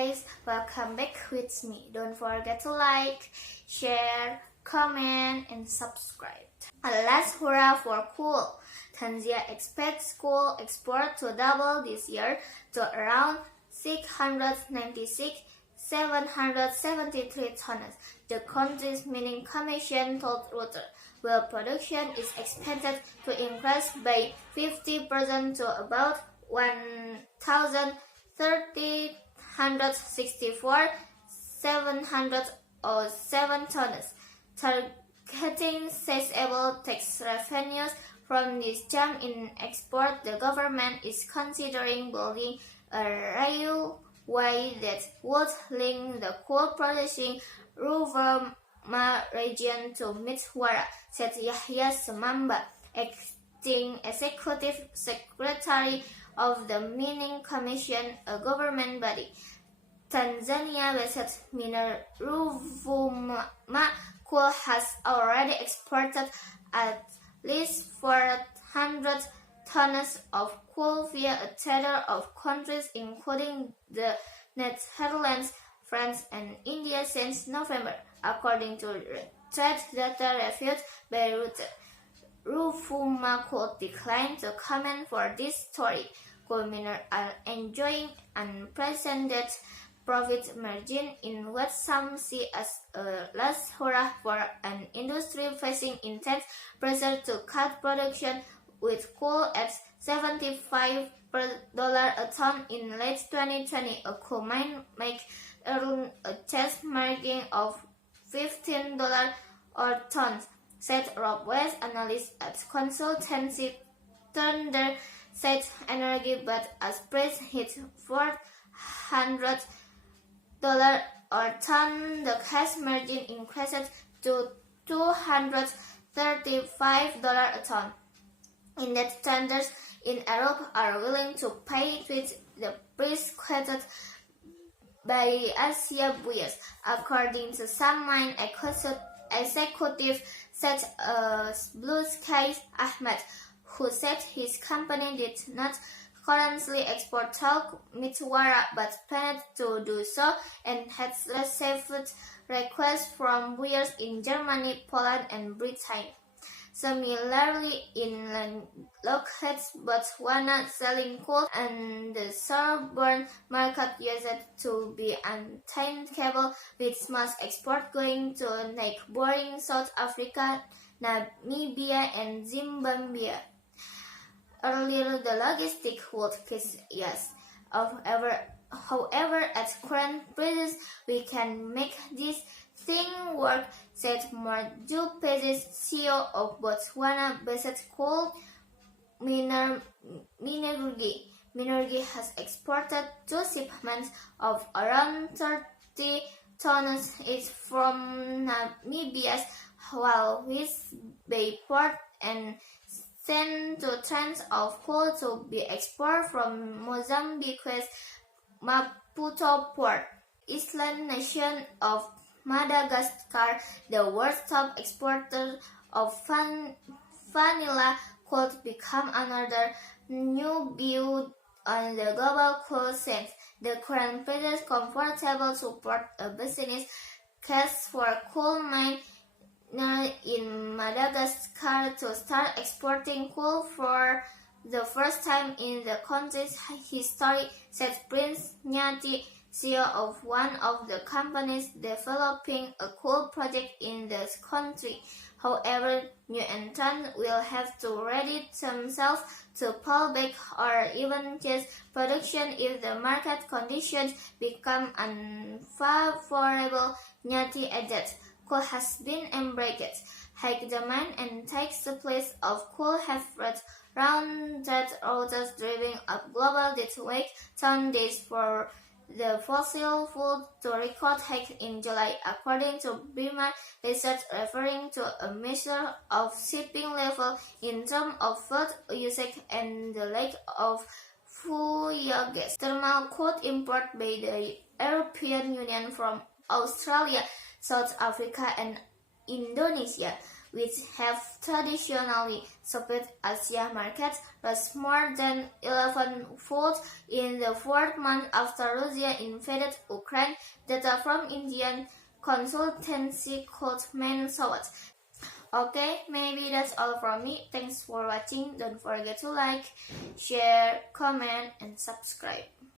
guys, welcome back with me. Don't forget to like, share, comment, and subscribe. A last hurrah for coal. Tanzania expects coal export to double this year to around 696,773 tons. The country's mining commission told Reuters, while production is expected to increase by 50% to about 1,364,707 tons, targeting sizable tax revenues from this jump in export. The government is considering building a railway that would link the coal-producing Rovuma region to Mtwara, said Yahya Semamba, acting executive secretary of the Mining Commission, a government body. Tanzania-based miner Rovuma coal has already exported at least 400 tons of coal via a tether of countries including the Netherlands, France, and India since November, according to trade data reviewed by Reuters. Rovuma coal declined to comment for this story. Coal miners are enjoying unprecedented profit margin in what some see as a last hurrah for an industry facing intense pressure to cut production, with coal at $75 a ton in late 2020. A coal mine might earn a test margin of $15 a ton, said Rob West, analyst at consultancy Thunder said Energy, but as price hit $400 a ton, the cash margin increased to $235 a ton. In that tenders in Europe are willing to pay with the price quoted by Asia buyers, according to some mine executive said Blue Sky Ahmed, who said his company did not currently export to Mtwara but planned to do so and had received requests from buyers in Germany, Poland, and Britain. Similarly, in landlocked Botswana, selling coal and the southern market used to be unattainable, with most export going to neighboring South Africa, Namibia, and Zimbabwe. Earlier, the logistic would case yes. However, at current prices, we can make this thing work, said Morju Pezes, CEO of Botswana-based coal miner Minergie. Minergie has exported 2 shipments of around 30 tons each from Namibia's Walvis Bay port and sent 2 tons of coal to be exported from Mozambique's Maputo port. Island nation of Madagascar, the world's top exporter of vanilla, could become another new build on the global coal scene. The current prices comfortable support a business case for coal mine in Madagascar to start exporting coal for the first time in the country's history, said Prince Nyati, CEO of one of the companies developing a coal project in the country. However, new entrants will have to ready themselves to pull back or even change production if the market conditions become unfavorable, Nyati added. Coal has been embraced. High demand and tight supplies of coal have rounded orders, driving up global deadweight ton days for the fossil fuel to record high in July, according to Burma research referring to a measure of shipping level in terms of fuel usage and the lack of fuel gas. Thermal coal import by the European Union from Australia, South Africa, and Indonesia which have traditionally supplied Asia markets, rose more than 11-fold in the fourth month after Russia invaded Ukraine. Data from Indian consultancy Goldman Sachs. Okay, maybe that's all from me. Thanks for watching. Don't forget to like, share, comment, and subscribe.